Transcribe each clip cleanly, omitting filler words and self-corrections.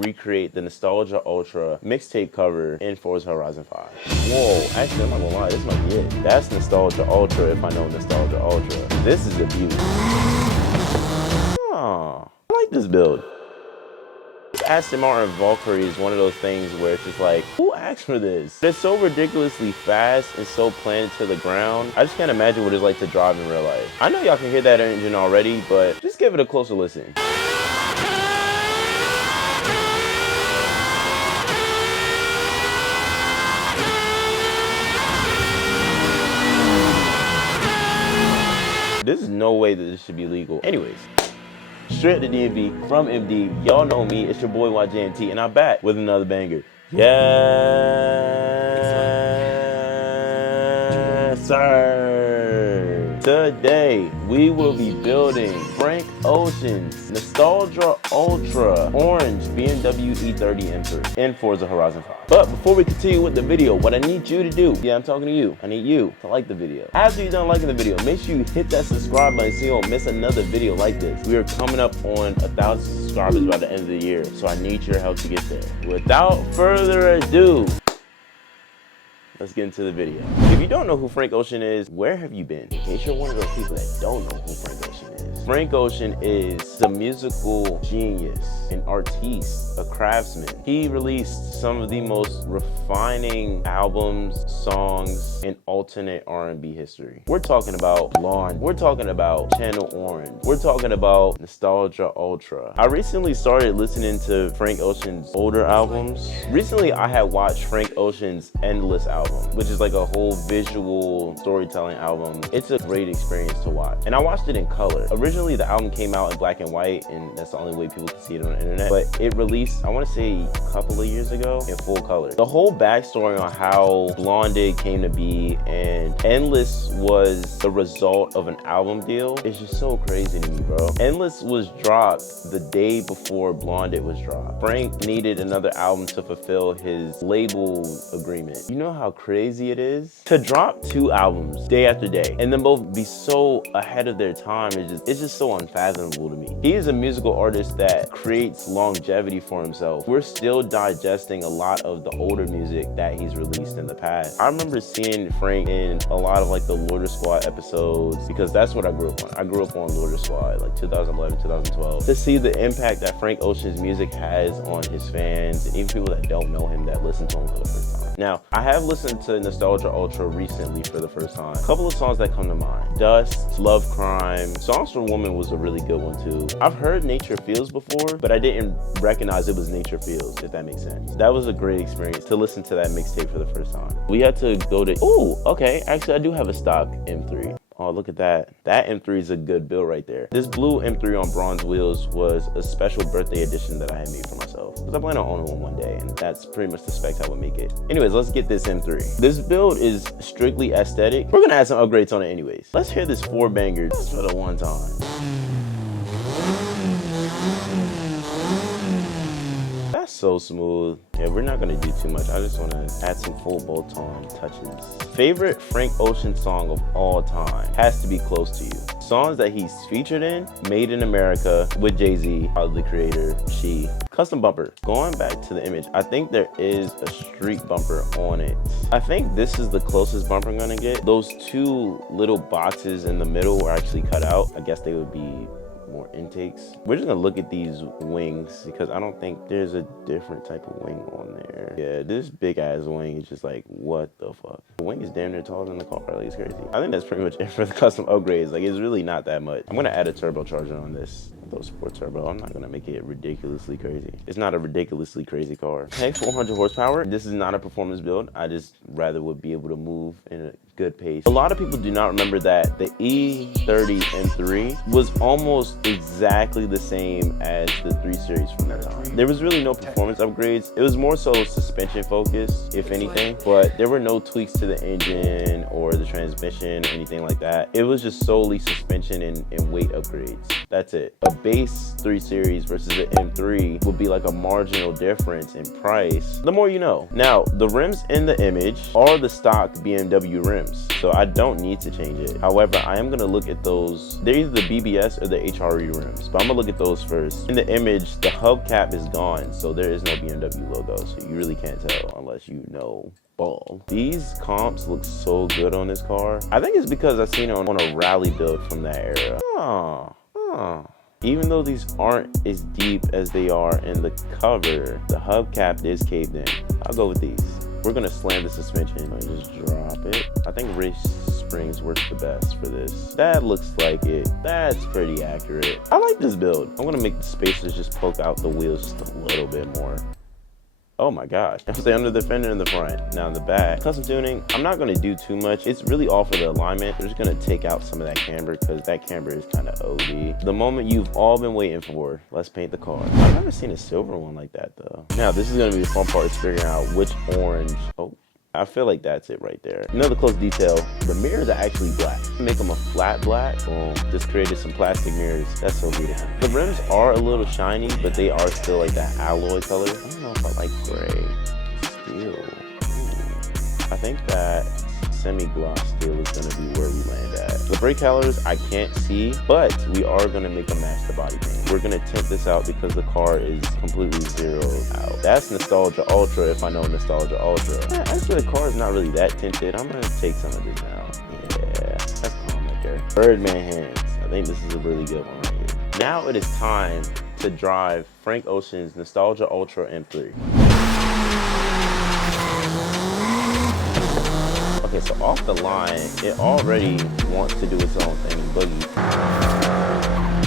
recreate the Nostalgia Ultra mixtape cover in Forza Horizon 5. Whoa, actually, I'm not gonna lie, this might be it. That's Nostalgia Ultra if I know Nostalgia Ultra. This is a beauty. Oh, I like this build. Aston Martin Valkyrie is one of those things where it's just like, who asked for this? It's so ridiculously fast and so planted to the ground. I just can't imagine what it's like to drive in real life. I know y'all can hear that engine already, but just give it a closer listen. There's no way that this should be legal. Anyways. Straight to DMV from MD. Y'all know me, it's your boy YJMT, and I'm back with another banger. Yes, sir. Today, we will be building Frank Ocean's Nostalgia Ultra Orange BMW E30 M3 in Forza Horizon 5. But before we continue with the video, what I need you to do, yeah, I'm talking to you, I need you to like the video. After you're done liking the video, make sure you hit that subscribe button so you don't miss another video like this. We are coming up on 1,000 subscribers by the end of the year, so I need your help to get there. Without further ado, let's get into the video. If you don't know who Frank Ocean is, where have you been? In case you're one of those people that don't know who Frank Ocean is. Frank Ocean is a musical genius, an artiste, a craftsman. He released some of the most refining albums, songs, in alternate R&B history. We're talking about Blonde. We're talking about Channel Orange. We're talking about Nostalgia Ultra. I recently started listening to Frank Ocean's older albums. Recently, I had watched Frank Ocean's Endless album, which is like a whole visual storytelling album. It's a great experience to watch. And I watched it in color. Originally, the album came out in black and white, and that's the only way people can see it on the internet. But it released, I want to say, a couple of years ago in full color. The whole backstory on how Blonde came to be and Endless was the result of an album deal is just so crazy to me, bro. Endless was dropped the day before Blonde was dropped. Frank needed another album to fulfill his label agreement. You know how crazy it is to drop 2 albums day after day and then both be so ahead of their time. It's just so unfathomable to me. He is a musical artist that creates longevity for himself. We're still digesting a lot of the older music that he's released in the past. I remember seeing Frank in a lot of like the Loader Squad episodes because that's what I grew up on. I grew up on Loader Squad like 2011, 2012. To see the impact that Frank Ocean's music has on his fans and even people that don't know him that listen to him for the first time. Now, I have listened to Nostalgia Ultra recently for the first time. A couple of songs that come to mind. Dust, Love Crime, Songs for Woman was a really good one too. I've heard Nature Feels before, but I didn't recognize it was Nature Feels, if that makes sense. That was a great experience to listen to that mixtape for the first time. We had to go to, ooh, okay, actually I do have a stock M3. Oh, look at that. That M3 is a good build right there. This blue M3 on bronze wheels was a special birthday edition that I had made for myself. Because I plan on owning one day, and that's pretty much the specs I would make it. Anyways, let's get this M3. This build is strictly aesthetic. We're gonna add some upgrades on it anyways. Let's hear this 4 banger just for the one time. That's so smooth. Yeah, we're not gonna do too much. I just wanna add some full bolt-on touches. Favorite Frank Ocean song of all time has to be Close to You. Songs that he's featured in, Made in America with Jay-Z, the creator, She. Custom bumper. Going back to the image, I think there is a street bumper on it. I think this is the closest bumper I'm gonna get. Those 2 little boxes in the middle were actually cut out. I guess they would be more intakes. We're just gonna look at these wings because I don't think there's a different type of wing on there. Yeah, this big ass wing is just like, what the fuck? The wing is damn near taller than the car. Like, it's crazy. I think that's pretty much it for the custom upgrades. Like, it's really not that much. I'm gonna add a turbocharger on this. Those sport turbo. I'm not gonna make it ridiculously crazy. It's not a ridiculously crazy car. Okay, 400 horsepower. This is not a performance build. I just rather would be able to move in a good pace. A lot of people do not remember that the E30 M3 was almost exactly the same as the 3 Series from that time. There was really no performance upgrades. It was more so suspension focused, if anything, but there were no tweaks to the engine or the transmission or anything like that. It was just solely suspension and weight upgrades. That's it. A base 3 Series versus the M3 would be like a marginal difference in price. The more you know. Now, the rims in the image are the stock BMW rims. rims, so I don't need to change it. However, I am gonna look at those. They're either the BBS or the HRE rims, but I'm gonna look at those first. In the image, the hubcap is gone, so there is no BMW logo, so you really can't tell unless you know ball. These comps look so good on this car. I think it's because I've seen it on a rally build from that era. Even though these aren't as deep as they are in the cover, the hubcap is caved in. I'll go with these. We're gonna slam the suspension and just drop it. I think race springs works the best for this. That looks like it. That's pretty accurate. I like this build. I'm gonna make the spacers just poke out the wheels just a little bit more. Oh my gosh. I stay under the fender in the front. Now in the back, custom tuning, I'm not gonna do too much. It's really all for the alignment. We're just gonna take out some of that camber because that camber is kind of OD. The moment you've all been waiting for, let's paint the car. I've never seen a silver one like that though. Now this is gonna be the fun part, is figuring out which orange. Oh, I feel like that's it right there. Another close detail, the mirrors are actually black. Make them a flat black. Boom, just created some plastic mirrors. That's so beautiful. The rims are a little shiny, but they are still like that alloy color. I don't know if I like gray. Steel. I think that semi-gloss steel is gonna be where we land at. The brake calipers I can't see, but we are gonna make them match the body paint. We're gonna tint this out because the car is completely zeroed out. That's Nostalgia Ultra if I know Nostalgia Ultra. Yeah, actually the car is not really that tinted. I'm gonna take some of this now. Yeah, that's calm right there. Birdman hands. I think this is a really good one right here. Now it is time to drive Frank Ocean's Nostalgia Ultra M3. Okay, so off the line, it already wants to do its own thing, boogie.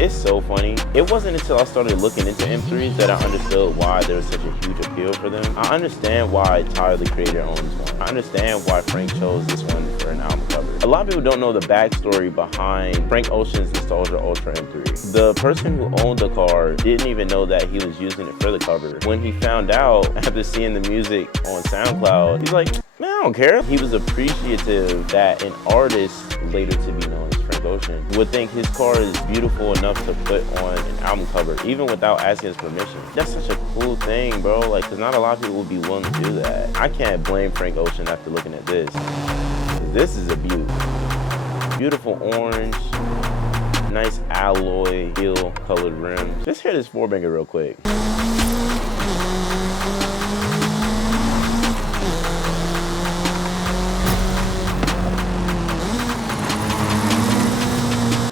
It's so funny. It wasn't until I started looking into M3s that I understood why there was such a huge appeal for them. I understand why Tyler, the creator, owns one. I understand why Frank chose this one for an album cover. A lot of people don't know the backstory behind Frank Ocean's Nostalgia Ultra M3. The person who owned the car didn't even know that he was using it for the cover. When he found out after seeing the music on SoundCloud, he's like, man, I don't care. He was appreciative that an artist, later to be known as Frank Ocean, would think his car is beautiful enough to put on an album cover, even without asking his permission. That's such a cool thing, bro. Like, cause not a lot of people would be willing to do that. I can't blame Frank Ocean after looking at this. This is a beaut. Beautiful orange, nice alloy, steel colored rims. Just hear this four-banger real quick.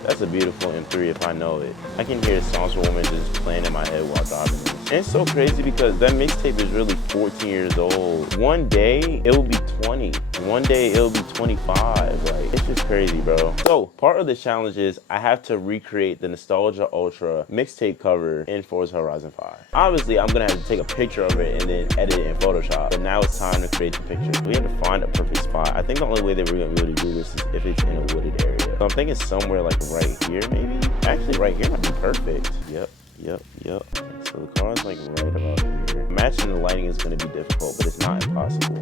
That's a beautiful M3 if I know it. I can hear Songs for Women just playing in my head while driving this. And it's so crazy because that mixtape is really 14 years old. One day it will be 20. One day it'll be 25. Like, it's just crazy, bro. So part of the challenge is I have to recreate the Nostalgia Ultra mixtape cover in Forza Horizon 5. Obviously, I'm gonna have to take a picture of it and then edit it in Photoshop. But now it's time to create the picture. We have to find a perfect spot. I think the only way that we're gonna be able to do this is if it's in a wooded area. So I'm thinking somewhere like right here, maybe? Actually, right here might be perfect. Yep. So the car's like right about here. Matching the lighting is gonna be difficult, but it's not impossible.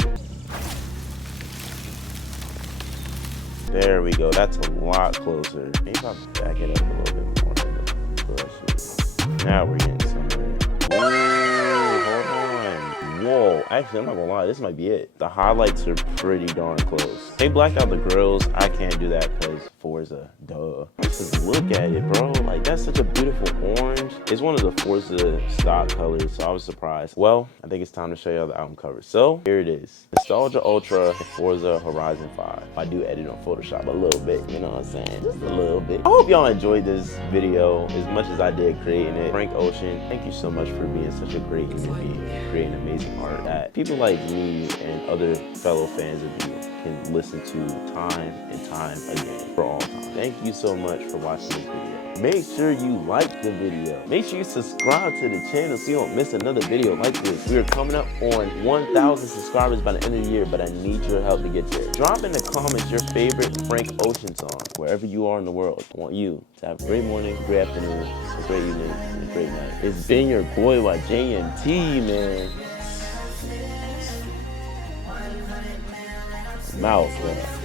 There we go, that's a lot closer. Maybe I'll back it up a little bit more in the bushes. Now we're getting somewhere. Whoa, hold on. Whoa, actually I'm not gonna lie, this might be it. The highlights are pretty darn close. They blacked out the grills. I can't do that because Forza, duh. Just look at it, bro. Like, that's such a beautiful orange. It's one of the Forza stock colors, so I was surprised. Well, I think it's time to show y'all the album cover. So here it is. Nostalgia Ultra and Forza Horizon 5. I do edit on Photoshop a little bit, you know what I'm saying? Just a little bit. I hope y'all enjoyed this video as much as I did creating it. Frank Ocean, thank you so much for being such a great human being, creating amazing art that people like me and other fellow fans of you can listen to time and time again for all time. Thank you so much for watching this video. Make sure you like the video. Make sure you subscribe to the channel so you don't miss another video like this. We are coming up on 1,000 subscribers by the end of the year, but I need your help to get there. Drop in the comments your favorite Frank Ocean song, wherever you are in the world. I want you to have a great morning, great afternoon, a great evening, and a great night. It's been your boy YJMT, man. Mouth, man.